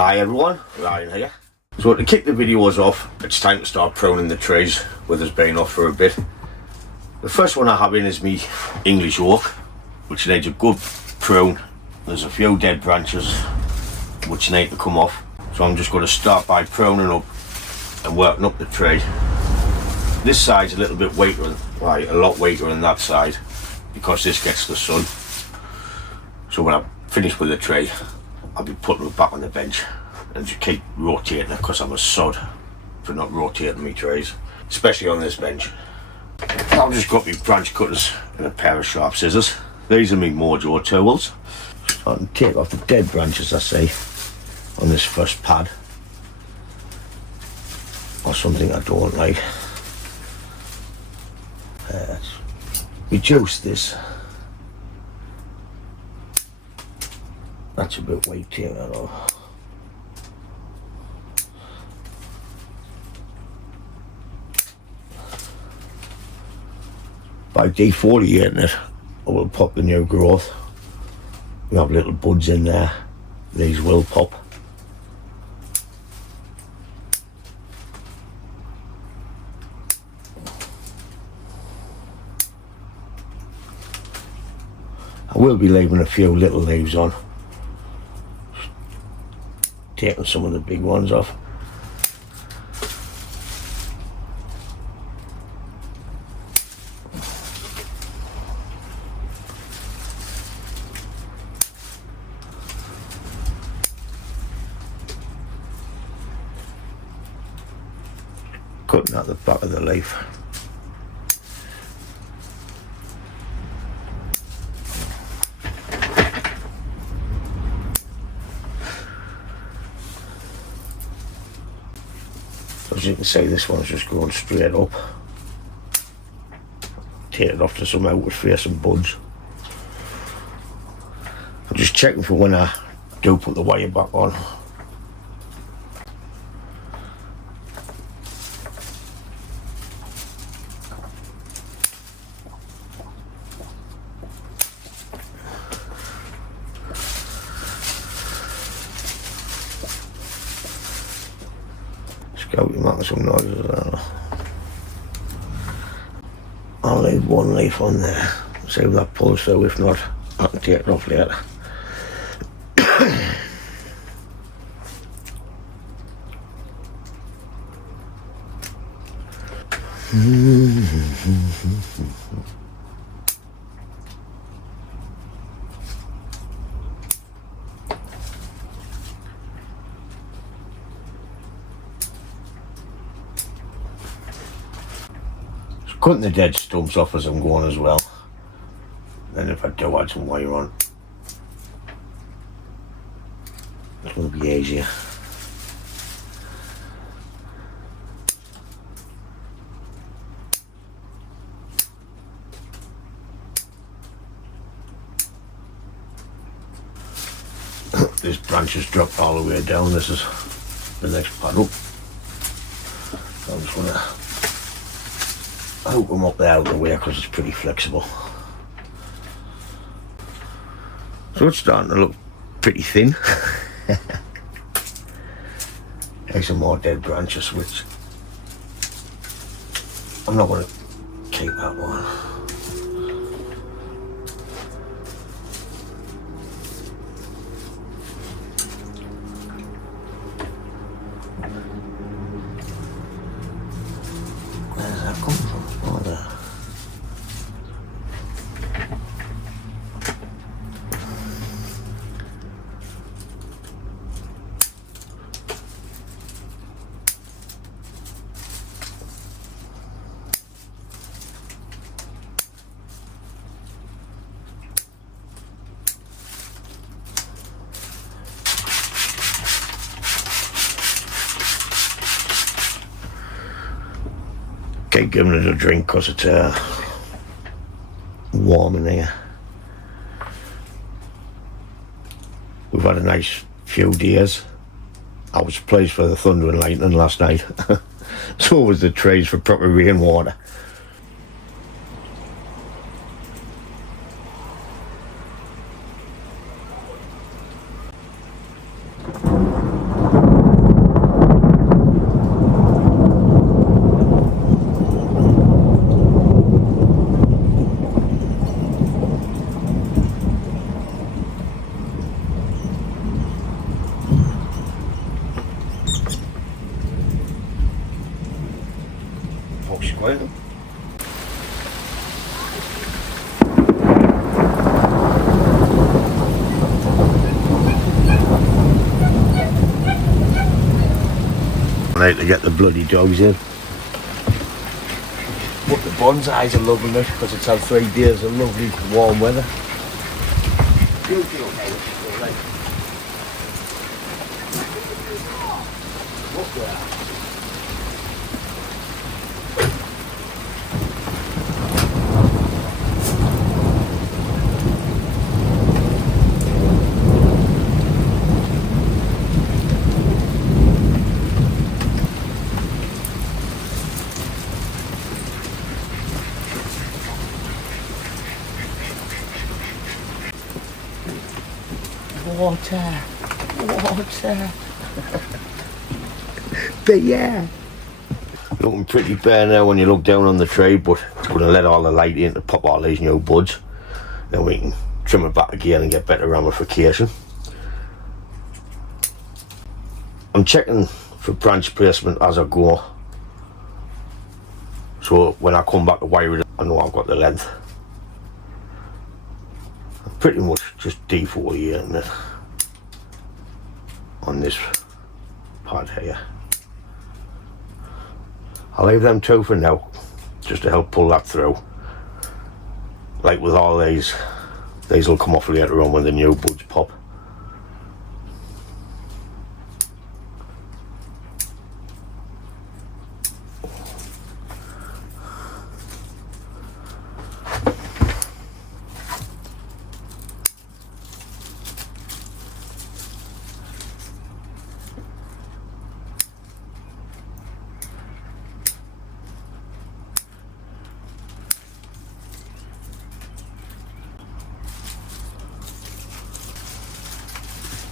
Hi everyone, Ryan here. So to kick the videos off, it's time to start pruning the trees with us being off for a bit. The first one I have in is me English oak, which needs a good prune. There's a few dead branches which need to come off. So I'm just going to start by pruning up and working up the tree. This side's a little bit weaker, right, a lot weaker than that side, because this gets the sun. So when I'm finished with the tree, I'll be putting it back on the bench and just keep rotating it, because I'm a sod for not rotating my trees, especially on this bench. I've just got my branch cutters and a pair of sharp scissors. These are my Mojo tools. So I can take off the dead branches I see on this first pad, or something I don't like. Reduce this. That's a bit weak, take that off. By defoliating it, I will pop the new growth. We have little buds in there. These will pop. I will be leaving a few little leaves on, taking some of the big ones off. Cutting out the back of the leaf. As you can see, this one's just going straight up. Take it off to some outward facing buds. I'm just checking for when I do put the wire back on. Scouting making some noises. I'll leave one leaf on there, see if that pulls through. If not, I can take it off later. Cutting the dead stumps off as I'm going as well. Then if I do add some wire on, it's going to be easier. This branch has dropped all the way down. This is the next pad up. So I'm just going to hook them up there out of the way, because it's pretty flexible. So it's starting to look pretty thin. There's some more dead branches, which I'm not going to keep that one. Where's that come from? Oh, there. Keep giving it a drink because it's warm in here. We've had a nice few days. I was pleased for the thunder and lightning last night. So was the trees for proper rainwater. Well, I need to get the bloody dogs in. But the bonsais are loving it because it's had 3 days of lovely warm weather. Water. But yeah. Looking pretty bare now when you look down on the tree, but it's going to let all the light in to pop all these new buds. Then we can trim it back again and get better ramification. I'm checking for branch placement as I go, so when I come back to wire it, I know I've got the length. I'm pretty much just defoliating it on this part here. I'll leave them 2 for now, just to help pull that through. Like with all these will come off later on when the new buds pop.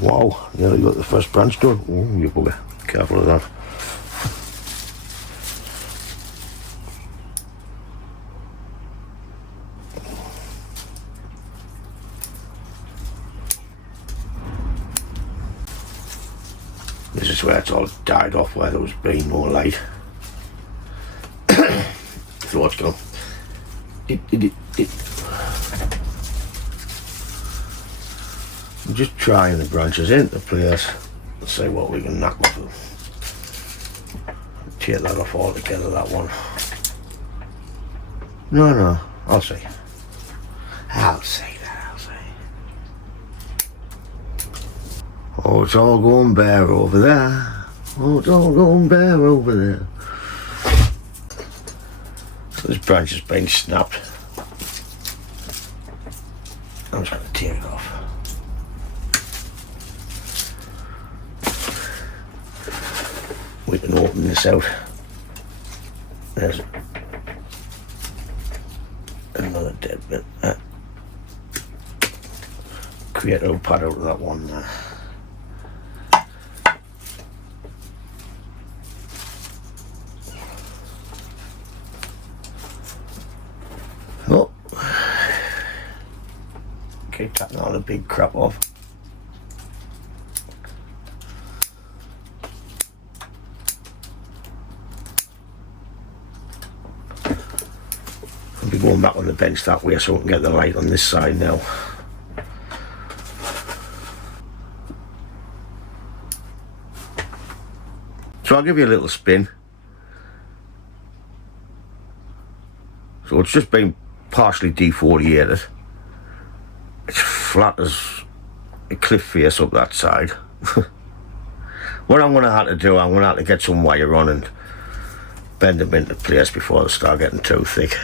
Wow, nearly got the first branch done. Oh, you bugger. Careful of that. This is where it's all died off, where there was been more light. So what's gone? I'm just trying the branches into place and see what we can knock off them. Tear that off altogether, that one. No, I'll see. I'll see. Oh, it's all going bare over there. Oh, it's all going bare over there. So this branch has been snapped. I'm just going to tear it off. We can open this out. There's another dead bit. Create a pad out of that one there. Oh. Keep tapping all the big crap off. I'll be going back on the bench that way so I can get the light on this side now. So I'll give you a little spin. So it's just been partially defoliated. It's flat as a cliff face up that side. What I'm going to have to do, I'm going to have to get some wire on and bend them into place before they start getting too thick.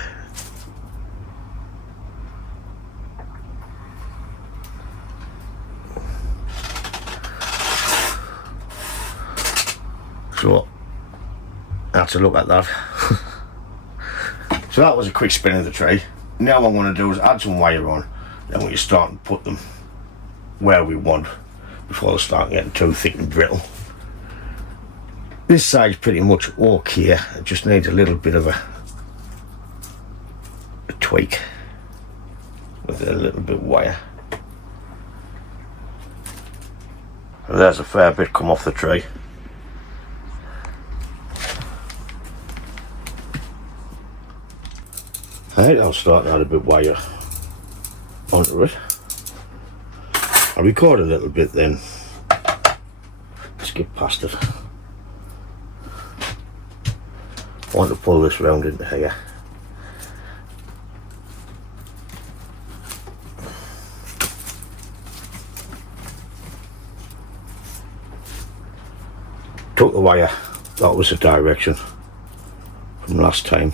So that's a look at that. So that was a quick spin of the tray. Now what I'm going to do is add some wire on, then we can start and put them where we want before they start getting too thick and brittle. This side's pretty much okay, it just needs a little bit of a tweak with a little bit of wire. And there's a fair bit come off the tray. Right, I'll start to add a bit wire onto it. I'll record a little bit then skip past it. I want to pull this round into here. Took the wire, that was the direction from last time.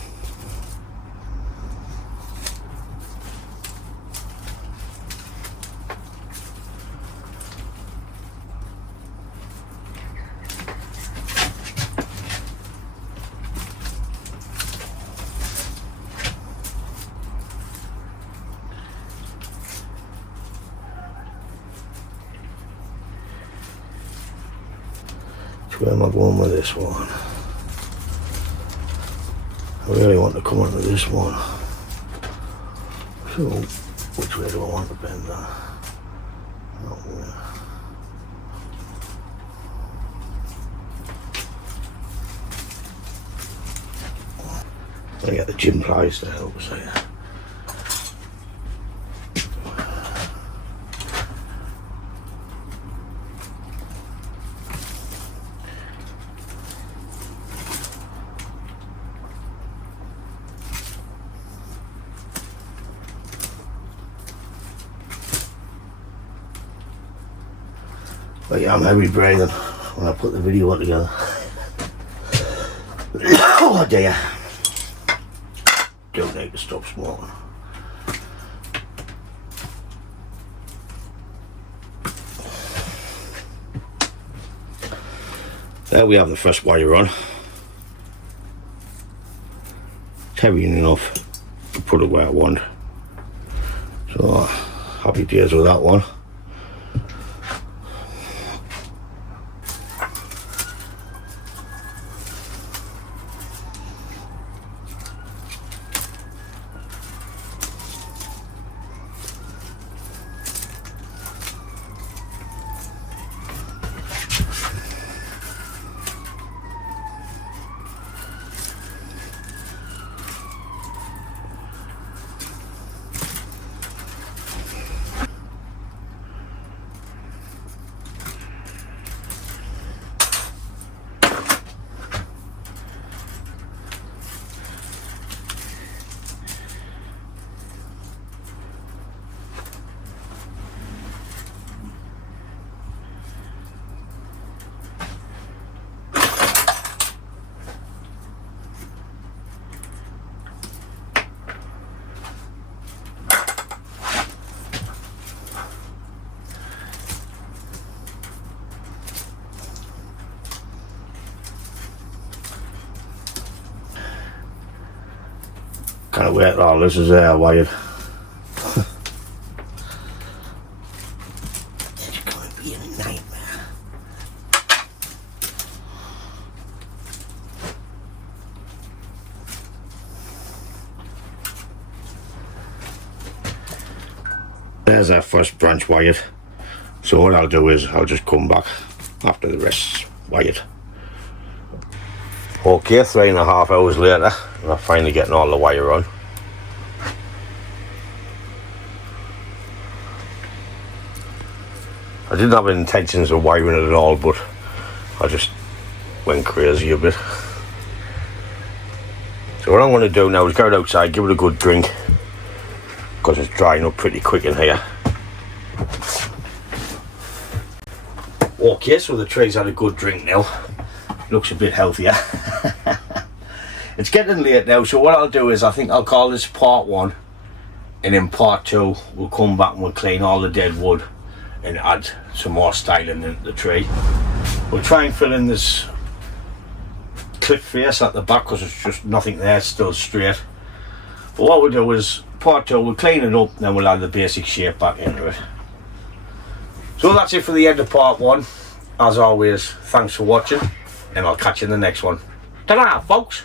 Where am I going with this one? I really want to come onto this one. So, which way do I want to bend that? That way. I get the gym pliers to help us here. But yeah, I'm heavy breathing when I put the video together. Oh dear. Don't need to stop smoking. There we have the first wire on. It's heavy enough to put it where I want. So happy days with that one. Can't wait till all this is wired. It's going to be a nightmare. There's our first branch wired. So what I'll do is I'll just come back after the rest's wired. Okay, 3.5 hours later, and I'm finally getting all the wire on. I didn't have intentions of wiring it at all, but I just went crazy a bit. So what I'm going to do now is go outside, give it a good drink, because it's drying up pretty quick in here. Okay, so the tree's had a good drink now. Looks a bit healthier. It's getting late now, so what I'll do is I think I'll call this part 1, and in part 2 we'll come back and we'll clean all the dead wood and add some more styling into the tree. We'll try and fill in this clip face at the back because it's just nothing there, it's still straight. But what we'll do is part 2 we'll clean it up, then we'll add the basic shape back into it. So that's it for the end of part 1. As always, thanks for watching, and I'll catch you in the next one. Ta-da, folks!